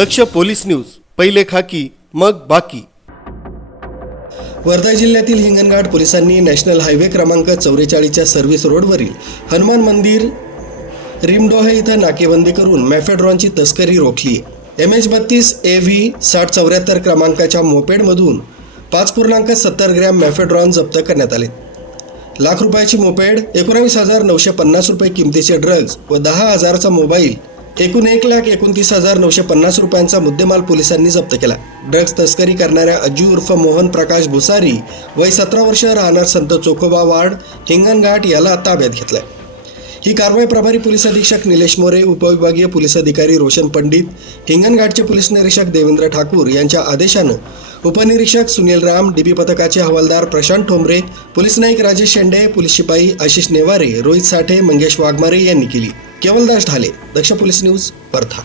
दक्ष police news पहिले खाकी मग बाकी. वर्धा जिल्ह्यातील हिंगणघाट पोलिसांनी नॅशनल हायवे क्रमांक चौवेचाळीसच्या सर्व्हिस रोडवरील हनुमान मंदिर रिमडोहे इथं नाकेबंदी करून मॅफेड्रॉनची तस्करी रोखली. एम एच बत्तीस ए व्ही साठ चौऱ्याहत्तर क्रमांकाच्या मोपेडमधून पाच पूर्णांक सत्तर ग्रॅम मॅफेड्रॉन जप्त करण्यात आले. लाख रुपयाची मोपेड एकोणावीस हजार नऊशे पन्नास रुपये किमतीचे ड्रग्ज व दहा हजाराचा मोबाईल एकूण एक लाख एकोणतीस हजार नऊशे पन्नास रुपयांचा मुद्देमाल पोलिसांनी जप्त केला. ड्रग्ज तस्करी करणाऱ्या अज्जू उर्फ मोहन प्रकाश भुसारी वय सतरा वर्ष राहणार संत चोखोबा वार्ड हिंगणघाट याला ताब्यात घेतलाय. ही कारवाई प्रभारी पोलीस अधीक्षक निलेश मोरे उपविभागीय पोलीस अधिकारी रोशन पंडित हिंगणघाटचे पोलीस निरीक्षक देवेंद्र ठाकूर यांच्या आदेशानं उपनिरीक्षक सुनील राम डीबी पथकाचे हवालदार प्रशांत ठोंबरे पोलीस नाईक राजेश शेंडे पोलीस शिपाई आशिष नेवारे रोहित साठे मंगेश वाघमारे यांनी केली. Kewaldas Dhale Daksh police news Wardha.